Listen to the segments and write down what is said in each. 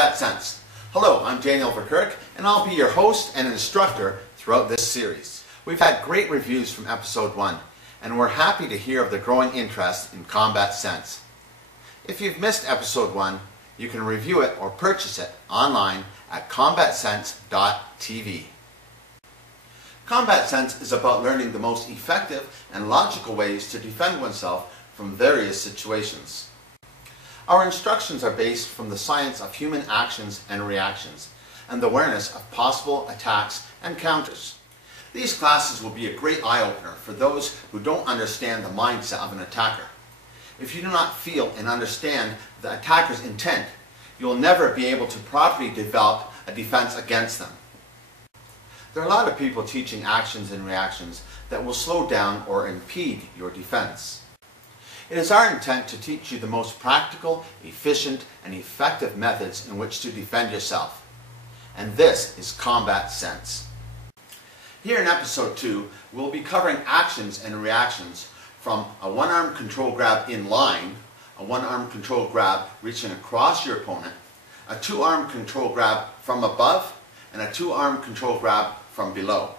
Combat Sense. Hello, I'm Daniel Verkerke, and I'll be your host and instructor throughout this series. We've had great reviews from episode 1, and we're happy to hear of the growing interest in Combat Sense. If you've missed episode 1, you can review it or purchase it online at combatsense.tv. Combat Sense is about learning the most effective and logical ways to defend oneself from various situations. Our instructions are based from the science of human actions and reactions, and the awareness of possible attacks and counters. These classes will be a great eye-opener for those who don't understand the mindset of an attacker. If you do not feel and understand the attacker's intent, you will never be able to properly develop a defense against them. There are a lot of people teaching actions and reactions that will slow down or impede your defense. It is our intent to teach you the most practical, efficient, and effective methods in which to defend yourself. And this is Combat Sense. Here in episode 2, we'll be covering actions and reactions from a one-arm control grab in line, a one-arm control grab reaching across your opponent, a two-arm control grab from above, and a two-arm control grab from below.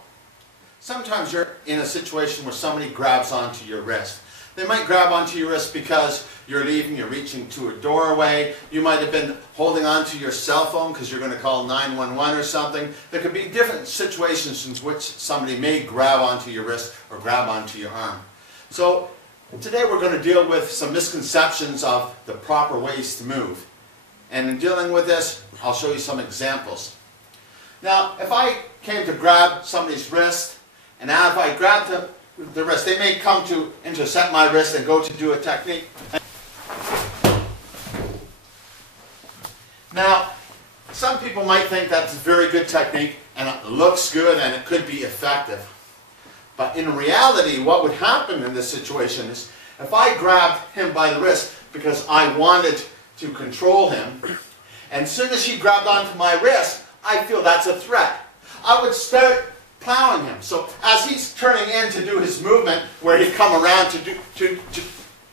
Sometimes you're in a situation where somebody grabs onto your wrist. They might grab onto your wrist because you're leaving, you're reaching to a doorway. You might have been holding onto your cell phone because you're going to call 911 or something. There could be different situations in which somebody may grab onto your wrist or grab onto your arm. So today we're going to deal with some misconceptions of the proper ways to move. And in dealing with this, I'll show you some examples. Now, if I came to grab somebody's wrist, and now if I grab the wrist, they may come to intercept my wrist and go to do a technique. Now, some people might think that's a very good technique and it looks good and it could be effective. But in reality, what would happen in this situation is if I grabbed him by the wrist because I wanted to control him, and as soon as he grabbed onto my wrist, I feel that's a threat. I would start plowing him. So as he's turning in to do his movement, where he'd come around to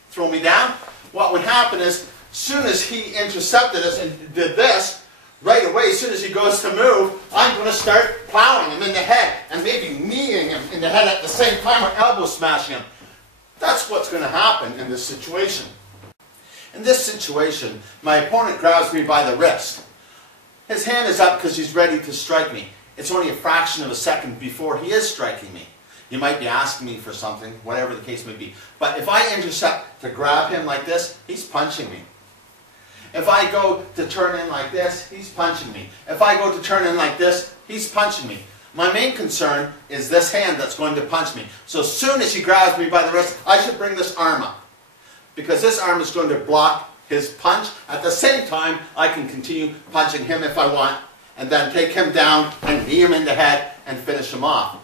throw me down, what would happen is, as soon as he intercepted us and did this, right away, as soon as he goes to move, I'm going to start plowing him in the head, and maybe kneeing him in the head at the same time, or elbow smashing him. That's what's going to happen in this situation. In this situation, my opponent grabs me by the wrist. His hand is up because he's ready to strike me. It's only a fraction of a second before he is striking me. You might be asking me for something, whatever the case may be. But if I intercept to grab him like this, he's punching me. If I go to turn in like this, he's punching me. If I go to turn in like this, he's punching me. My main concern is this hand that's going to punch me. So as soon as he grabs me by the wrist, I should bring this arm up, because this arm is going to block his punch. At the same time, I can continue punching him if I want, and then take him down and knee him in the head and finish him off.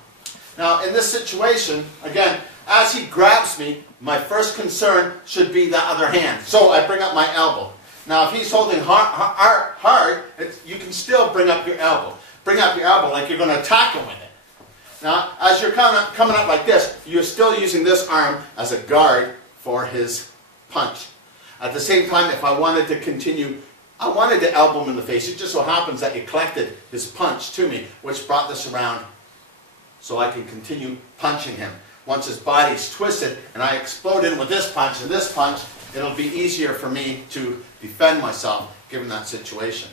Now in this situation, again, as he grabs me, my first concern should be the other hand. So I bring up my elbow. Now if he's holding hard, you can still bring up your elbow. Bring up your elbow like you're going to attack him with it. Now as you're coming up like this, you're still using this arm as a guard for his punch. At the same time, if I wanted to continue, I wanted to elbow him in the face. It just so happens that he collected his punch to me, which brought this around so I can continue punching him. Once his body's twisted and I explode in with this punch and this punch, it'll be easier for me to defend myself given that situation.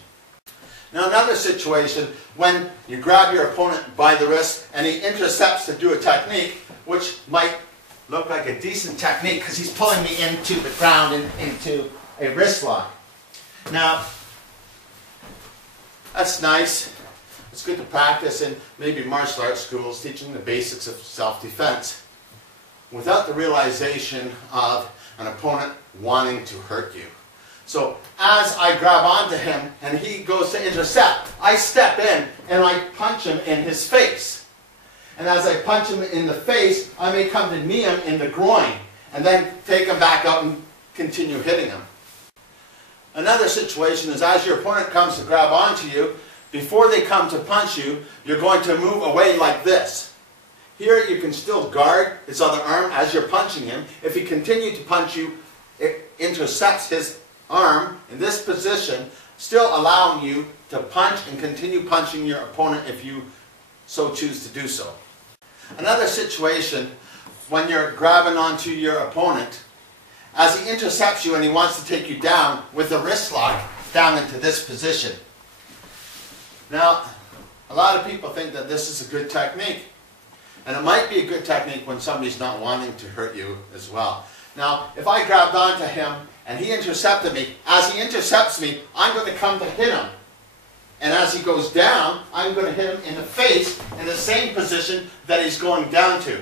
Now another situation, when you grab your opponent by the wrist and he intercepts to do a technique, which might look like a decent technique because he's pulling me into the ground and into a wrist lock. Now, that's nice. It's good to practice in maybe martial arts schools, teaching the basics of self-defense without the realization of an opponent wanting to hurt you. So as I grab onto him and he goes to intercept, I step in and I punch him in his face. And as I punch him in the face, I may come to knee him in the groin and then take him back out and continue hitting him. Another situation is as your opponent comes to grab onto you, before they come to punch you, you're going to move away like this. Here you can still guard his other arm as you're punching him. If he continues to punch you, it intercepts his arm in this position. still allowing you to punch and continue punching your opponent if you so choose to do so. Another situation, when you're grabbing onto your opponent, as he intercepts you and he wants to take you down with a wrist lock down into this position. Now, a lot of people think that this is a good technique. And it might be a good technique when somebody's not wanting to hurt you as well. Now, if I grabbed onto him and he intercepted me, as he intercepts me, I'm going to come to hit him. And as he goes down, I'm going to hit him in the face in the same position that he's going down to.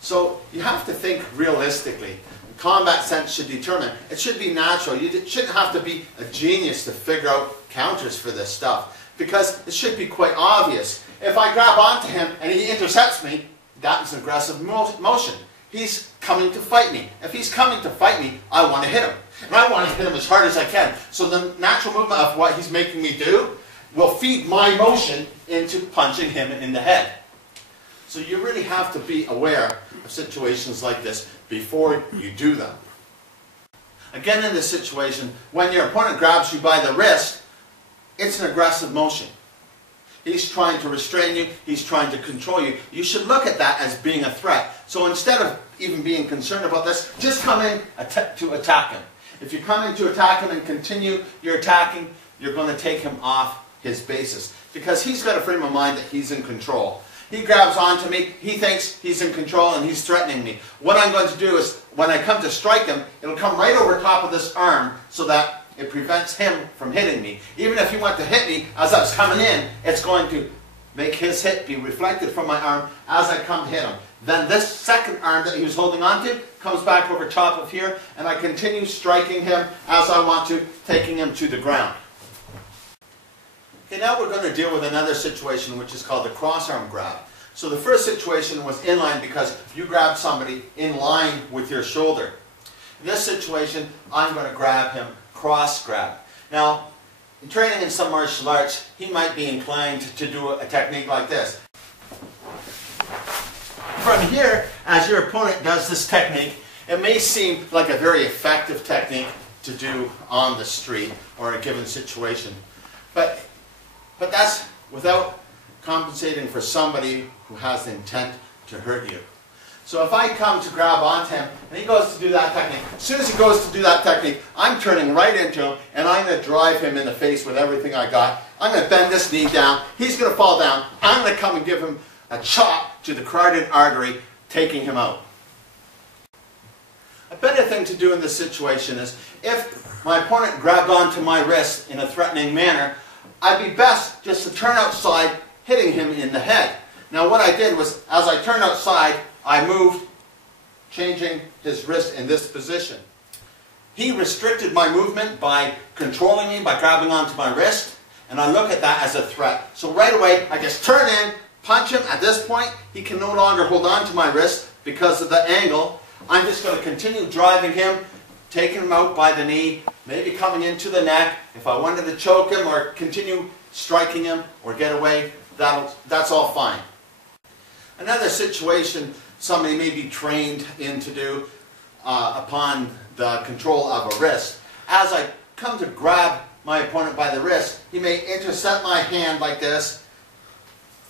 So you have to think realistically. Combat sense should determine. It should be natural. You shouldn't have to be a genius to figure out counters for this stuff, because it should be quite obvious. If I grab onto him and he intercepts me, that's an aggressive motion. He's coming to fight me. If he's coming to fight me, I want to hit him. And I want to hit him as hard as I can. So the natural movement of what he's making me do will feed my motion into punching him in the head. So you really have to be aware of situations like this before you do them. Again, in this situation, when your opponent grabs you by the wrist, it's an aggressive motion. He's trying to restrain you. He's trying to control you. You should look at that as being a threat. So instead of even being concerned about this, just come in to attack him. If you come in to attack him and continue your attacking, you're going to take him off his basis, because he's got a frame of mind that he's in control. He grabs onto me, he thinks he's in control and he's threatening me. What I'm going to do is, when I come to strike him, it'll come right over top of this arm so that it prevents him from hitting me. Even if he went to hit me as I was coming in, it's going to make his hit be reflected from my arm as I come to hit him. Then this second arm that he was holding onto comes back over top of here, and I continue striking him as I want to, taking him to the ground. Okay, now we're going to deal with another situation which is called the cross-arm grab. So the first situation was in line because you grabbed somebody in line with your shoulder. In this situation, I'm going to grab him cross grab. Now, in training in some martial arts, he might be inclined to do a technique like this. From here, as your opponent does this technique, it may seem like a very effective technique to do on the street or a given situation. But that's without compensating for somebody who has the intent to hurt you. So if I come to grab onto him and he goes to do that technique, as soon as he goes to do that technique, I'm turning right into him and I'm going to drive him in the face with everything I got. I'm going to bend this knee down. He's going to fall down. I'm going to come and give him a chop to the carotid artery, taking him out. A better thing to do in this situation is, if my opponent grabbed onto my wrist in a threatening manner, I'd be best just to turn outside, hitting him in the head. Now what I did was, as I turned outside, I moved, changing his wrist in this position. He restricted my movement by controlling me, by grabbing onto my wrist, and I look at that as a threat. So right away, I just turn in, punch him. At this point, he can no longer hold on to my wrist because of the angle. I'm just going to continue driving him, taking him out by the knee, maybe coming into the neck. If I wanted to choke him or continue striking him or get away, that's all fine. Another situation somebody may be trained in to do upon the control of a wrist. As I come to grab my opponent by the wrist, he may intercept my hand like this,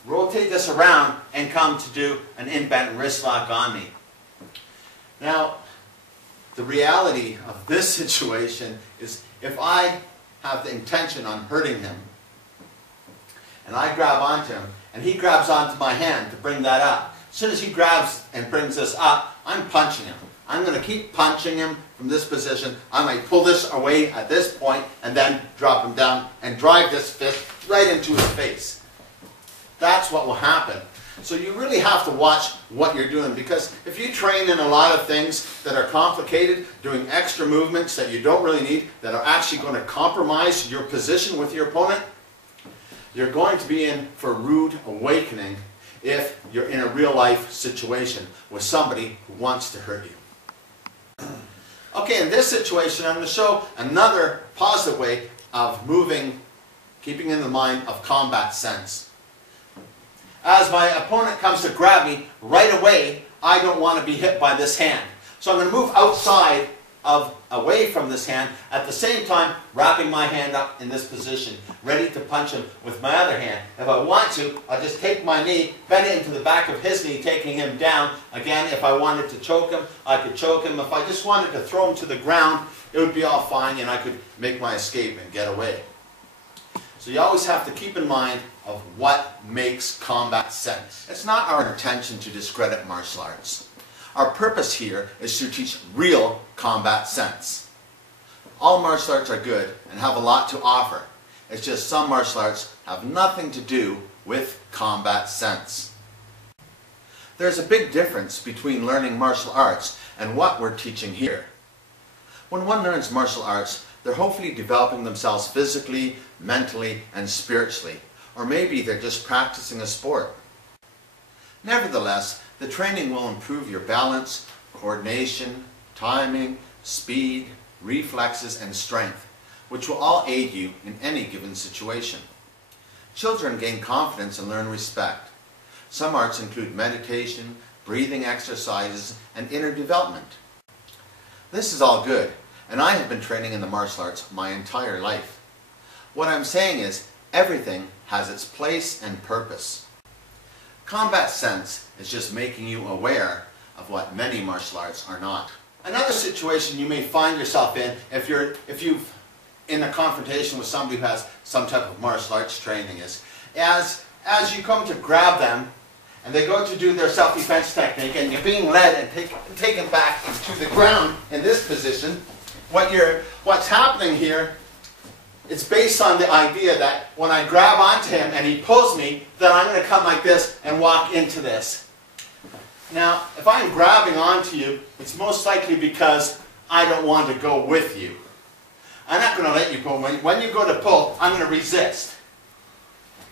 rotate this around, and come to do an in-bent wrist lock on me. Now, the reality of this situation is, if I have the intention on hurting him, and I grab onto him, and he grabs onto my hand to bring that up, as soon as he grabs and brings this up, I'm punching him. I'm going to keep punching him from this position. I might pull this away at this point, and then drop him down and drive this fist right into his face. That's what will happen. So you really have to watch what you're doing, because if you train in a lot of things that are complicated, doing extra movements that you don't really need, that are actually going to compromise your position with your opponent, you're going to be in for a rude awakening if you're in a real life situation with somebody who wants to hurt you. Okay, in this situation, I'm going to show another positive way of moving, keeping in the mind of combat sense. As my opponent comes to grab me, right away, I don't want to be hit by this hand. So I'm going to move outside of away from this hand, at the same time wrapping my hand up in this position, ready to punch him with my other hand. If I want to, I'll just take my knee, bend it into the back of his knee, taking him down. Again, if I wanted to choke him, I could choke him. If I just wanted to throw him to the ground, it would be all fine and I could make my escape and get away. So you always have to keep in mind of what makes combat sense. It's not our intention to discredit martial arts. Our purpose here is to teach real combat sense. All martial arts are good and have a lot to offer. It's just some martial arts have nothing to do with combat sense. There's a big difference between learning martial arts and what we're teaching here. When one learns martial arts, they're hopefully developing themselves physically, mentally, and spiritually. Or maybe they're just practicing a sport. Nevertheless, the training will improve your balance, coordination, timing, speed, reflexes, and strength, which will all aid you in any given situation. Children gain confidence and learn respect. Some arts include meditation, breathing exercises, and inner development. This is all good, and I have been training in the martial arts my entire life. What I'm saying is, everything has its place and purpose. Combat sense is just making you aware of what many martial arts are not. Another situation you may find yourself in if you've in a confrontation with somebody who has some type of martial arts training is, as you come to grab them and they go to do their self-defense technique and you're being led and taken back to the ground in this position, what's happening here, it's based on the idea that when I grab onto him and he pulls me, that I'm going to come like this and walk into this. Now, if I'm grabbing onto you, it's most likely because I don't want to go with you. I'm not going to let you pull. When you go to pull, I'm going to resist.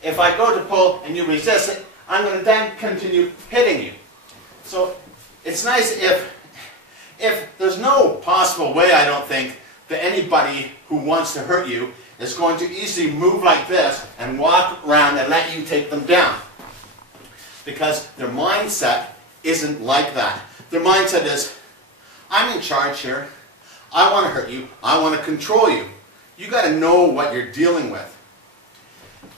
If I go to pull and you resist it, I'm going to then continue hitting you. So it's nice if there's no possible way, I don't think, that anybody who wants to hurt you is going to easily move like this and walk around and let you take them down. Because their mindset isn't like that. Their mindset is, I'm in charge here, I want to hurt you, I want to control you. You got to know what you're dealing with.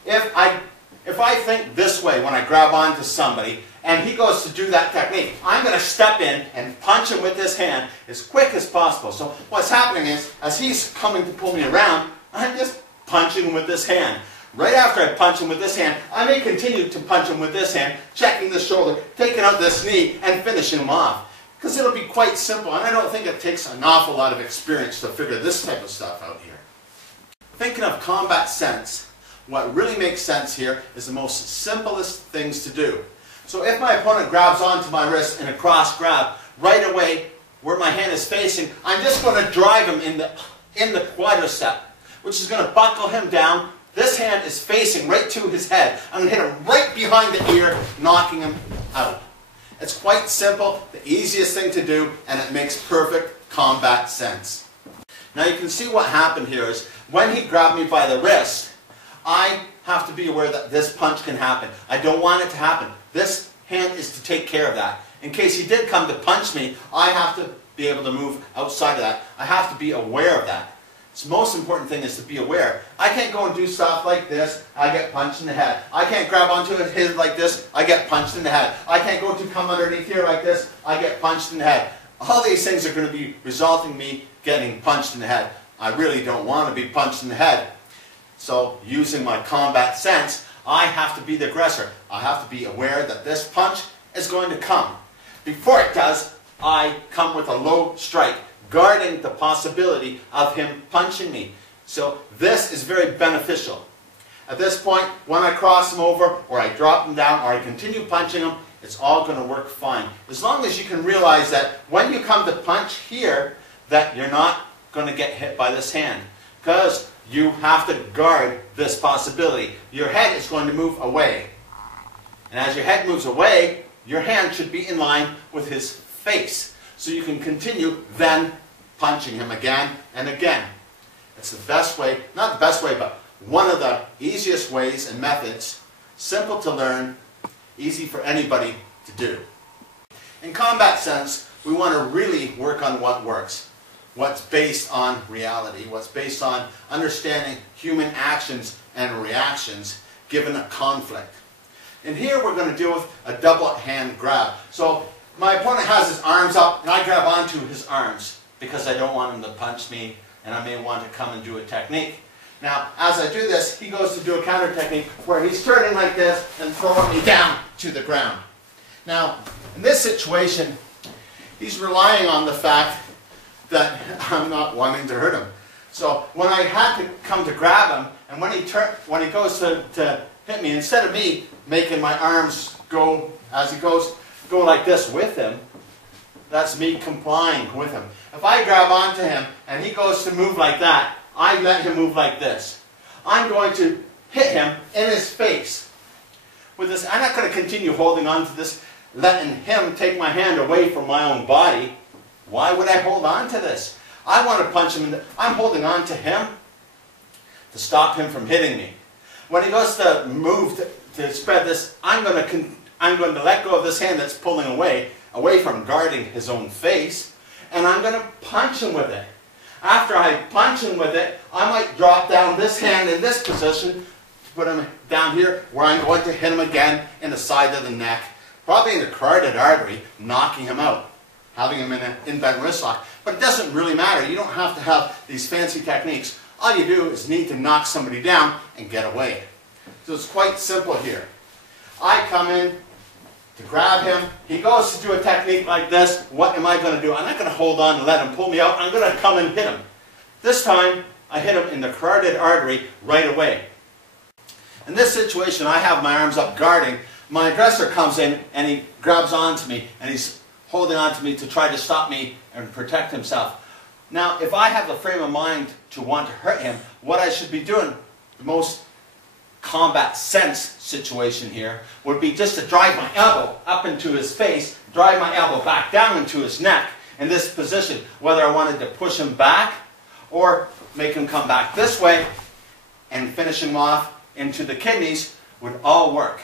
If I think this way when I grab onto somebody and he goes to do that technique, I'm going to step in and punch him with this hand as quick as possible. So what's happening is, as he's coming to pull me around, I'm just punching him with this hand. Right after I punch him with this hand, I may continue to punch him with this hand, checking the shoulder, taking out this knee, and finishing him off. Because it'll be quite simple, and I don't think it takes an awful lot of experience to figure this type of stuff out here. Thinking of combat sense, what really makes sense here is the most simplest things to do. So if my opponent grabs onto my wrist in a cross grab, right away where my hand is facing, I'm just going to drive him in the quadricep, which is going to buckle him down. This hand is facing right to his head. I'm going to hit him right behind the ear, knocking him out. It's quite simple, the easiest thing to do, and it makes perfect combat sense. Now you can see what happened here is, when he grabbed me by the wrist, I have to be aware that this punch can happen. I don't want it to happen. This hand is to take care of that. In case he did come to punch me, I have to be able to move outside of that. I have to be aware of that. So the most important thing is to be aware. I can't go and do stuff like this, I get punched in the head. I can't grab onto his head like this, I get punched in the head. I can't go to come underneath here like this, I get punched in the head. All these things are going to be resulting in me getting punched in the head. I really don't want to be punched in the head. So using my combat sense, I have to be the aggressor. I have to be aware that this punch is going to come. Before it does, I come with a low strike, guarding the possibility of him punching me. So this is very beneficial. At this point, when I cross him over, or I drop him down, or I continue punching him, it's all going to work fine. As long as you can realize that when you come to punch here, that you're not going to get hit by this hand. Because you have to guard this possibility. Your head is going to move away. And as your head moves away, your hand should be in line with his face. So you can continue then punching him again and again. It's the best way, not the best way, but one of the easiest ways and methods, simple to learn, easy for anybody to do. In combat sense, we want to really work on what works. what's based on reality, what's based on understanding human actions and reactions given a conflict. And here we're going to deal with a double hand grab. So my opponent has his arms up and I grab onto his arms because I don't want him to punch me and I may want to come and do a technique. Now as I do this, he goes to do a counter technique where he's turning like this and throwing me down to the ground. Now in this situation, he's relying on the fact that I'm not wanting to hurt him. So when I had to come to grab him, and when he goes to hit me, instead of me making my arms go as he goes, go like this with him, that's me complying with him. If I grab onto him and he goes to move like that, I let him move like this. I'm going to hit him in his face. With this, I'm not going to continue holding on to this, letting him take my hand away from my own body. Why would I hold on to this? I want to punch him in the, I'm holding on to him to stop him from hitting me. When he goes to move to spread this, I'm going to let go of this hand that's pulling away from guarding his own face, and I'm going to punch him with it. After I punch him with it, I might drop down this hand in this position, put him down here, where I'm going to hit him again in the side of the neck, probably in the carotid artery, knocking him out, having him in an in-bed wrist lock. But it doesn't really matter. You don't have to have these fancy techniques. All you do is need to knock somebody down and get away. So it's quite simple here. I come in to grab him. He goes to do a technique like this. What am I going to do? I'm not going to hold on and let him pull me out. I'm going to come and hit him. This time, I hit him in the carotid artery right away. In this situation, I have my arms up guarding. My aggressor comes in and he grabs onto me and he's holding on to me to try to stop me and protect himself. Now, if I have the frame of mind to want to hurt him, what I should be doing, the most combat sense situation here, would be just to drive my elbow up into his face, drive my elbow back down into his neck in this position, whether I wanted to push him back or make him come back this way and finish him off into the kidneys would all work.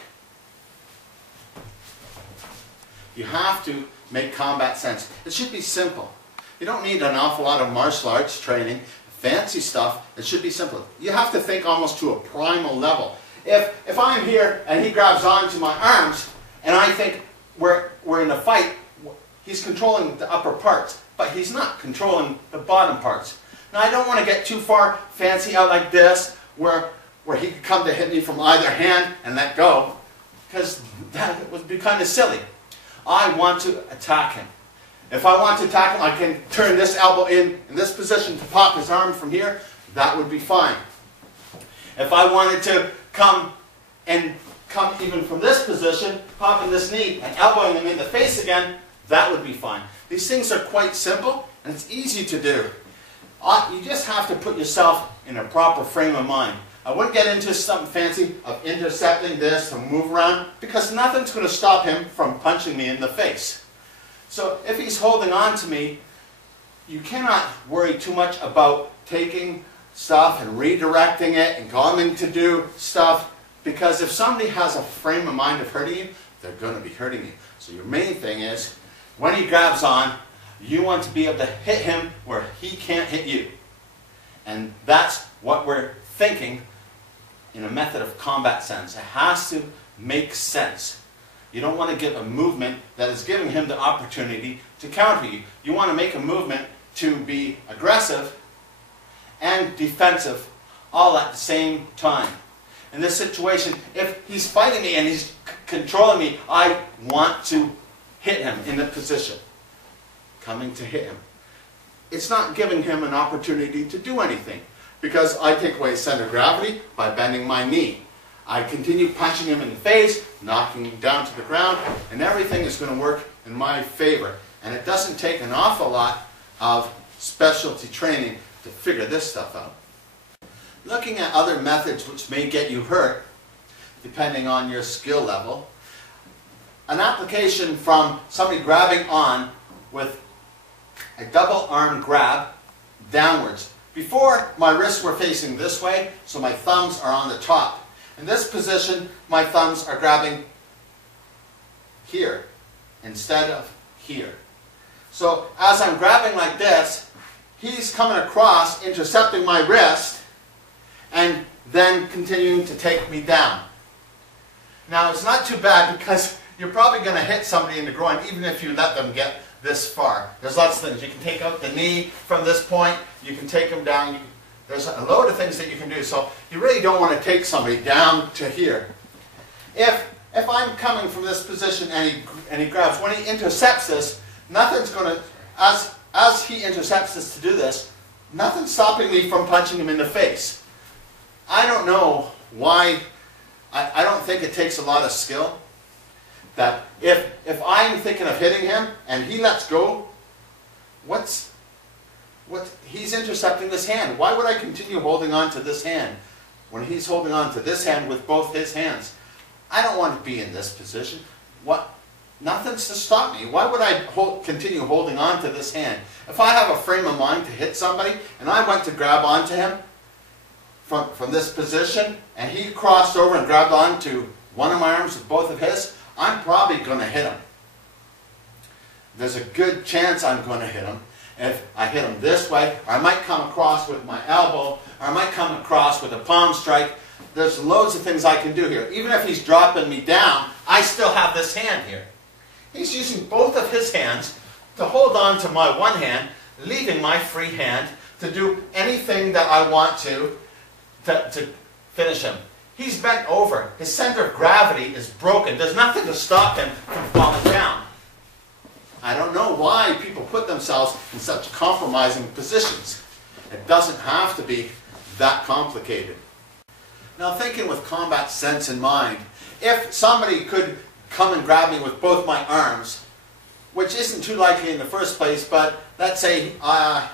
You have to make combat sense. It should be simple. You don't need an awful lot of martial arts training, fancy stuff. It should be simple. You have to think almost to a primal level. If I'm here and he grabs onto my arms and I think we're in a fight, he's controlling the upper parts, but he's not controlling the bottom parts. Now I don't want to get too far fancy out like this where he could come to hit me from either hand and let go, because that would be kind of silly. I want to attack him. If I want to attack him, I can turn this elbow in this position to pop his arm from here. That would be fine. If I wanted to come even from this position, popping this knee and elbowing him in the face again, that would be fine. These things are quite simple and it's easy to do. You just have to put yourself in a proper frame of mind. I wouldn't get into something fancy of intercepting this and move around, because nothing's going to stop him from punching me in the face. So if he's holding on to me, you cannot worry too much about taking stuff and redirecting it and coming to do stuff, because if somebody has a frame of mind of hurting you, they're going to be hurting you. So your main thing is, when he grabs on, you want to be able to hit him where he can't hit you. And that's what we're thinking in a method of combat sense. It has to make sense. You don't want to give a movement that is giving him the opportunity to counter you. You want to make a movement to be aggressive and defensive all at the same time. In this situation, if he's fighting me and he's controlling me, I want to hit him in the position, coming to hit him. It's not giving him an opportunity to do anything, because I take away center of gravity by bending my knee. I continue punching him in the face, knocking him down to the ground, and everything is going to work in my favor. And it doesn't take an awful lot of specialty training to figure this stuff out. Looking at other methods which may get you hurt, depending on your skill level, an application from somebody grabbing on with a double arm grab downwards. Before, my wrists were facing this way, so my thumbs are on the top. In this position, my thumbs are grabbing here instead of here. So as I'm grabbing like this, he's coming across, intercepting my wrist, and then continuing to take me down. Now, it's not too bad because you're probably going to hit somebody in the groin even if you let them get this far. There's lots of things. You can take out the knee from this point. You can take them down. There's a load of things that you can do. So you really don't want to take somebody down to here. If I'm coming from this position and he grabs, when he intercepts this, nothing's going to, as he intercepts this to do this, nothing's stopping me from punching him in the face. I don't know why. I don't think it takes a lot of skill. That if I'm thinking of hitting him and he lets go, he's intercepting this hand. Why would I continue holding on to this hand when he's holding on to this hand with both his hands? I don't want to be in this position. Nothing's to stop me. Why would I continue holding on to this hand? If I have a frame of mind to hit somebody and I went to grab onto him from this position and he crossed over and grabbed onto one of my arms with both of his, I'm probably going to hit him. There's a good chance I'm going to hit him. If I hit him this way, or I might come across with my elbow, or I might come across with a palm strike. There's loads of things I can do here. Even if he's dropping me down, I still have this hand here. He's using both of his hands to hold on to my one hand, leaving my free hand to do anything that I want to finish him. He's bent over. His center of gravity is broken. There's nothing to stop him from falling down. I don't know why people put themselves in such compromising positions. It doesn't have to be that complicated. Now, thinking with combat sense in mind, if somebody could come and grab me with both my arms, which isn't too likely in the first place, but let's say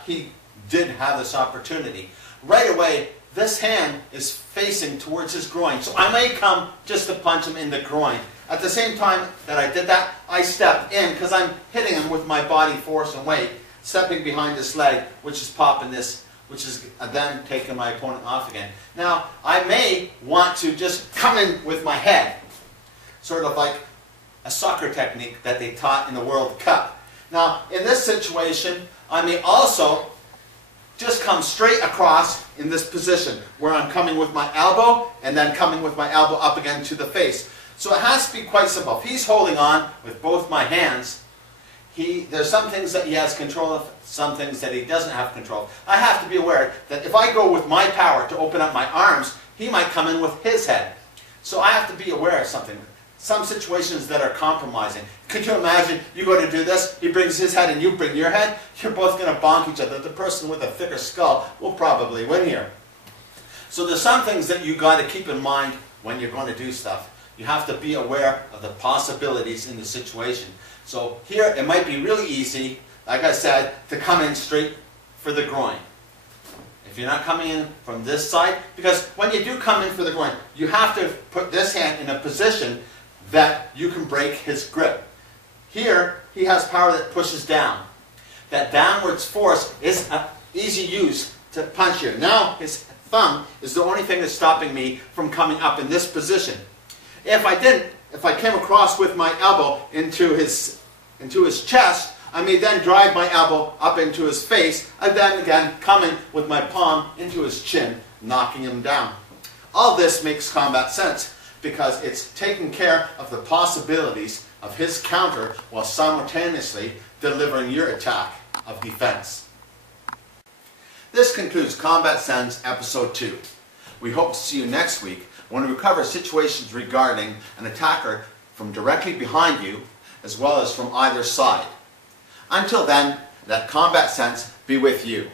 he did have this opportunity. Right away, this hand is facing towards his groin, so I may come just to punch him in the groin. At the same time that I did that, I stepped in because I'm hitting him with my body force and weight, stepping behind this leg, which is popping this, which is then taking my opponent off again. Now, I may want to just come in with my head, sort of like a soccer technique that they taught in the World Cup. Now, in this situation, I may also just come straight across in this position where I'm coming with my elbow and then coming with my elbow up again to the face. So it has to be quite simple. If he's holding on with both my hands, there's some things that he has control of, some things that he doesn't have control of. I have to be aware that if I go with my power to open up my arms, he might come in with his head. So I have to be aware of something. Some situations that are compromising. Could you imagine you go to do this, he brings his head and you bring your head? You're both going to bonk each other. The person with a thicker skull will probably win here. So there's some things that you got to keep in mind when you're going to do stuff. You have to be aware of the possibilities in the situation. So here it might be really easy, like I said, to come in straight for the groin. If you're not coming in from this side, because when you do come in for the groin, you have to put this hand in a position that you can break his grip. Here, he has power that pushes down. That downwards force is an easy use to punch here. Now, his thumb is the only thing that's stopping me from coming up in this position. If I came across with my elbow into his chest, I may then drive my elbow up into his face, and then again coming with my palm into his chin, knocking him down. All this makes combat sense because it's taking care of the possibilities of his counter while simultaneously delivering your attack of defense. This concludes Combat Sense Episode 2. We hope to see you next week when we cover situations regarding an attacker from directly behind you as well as from either side. Until then, let combat sense be with you.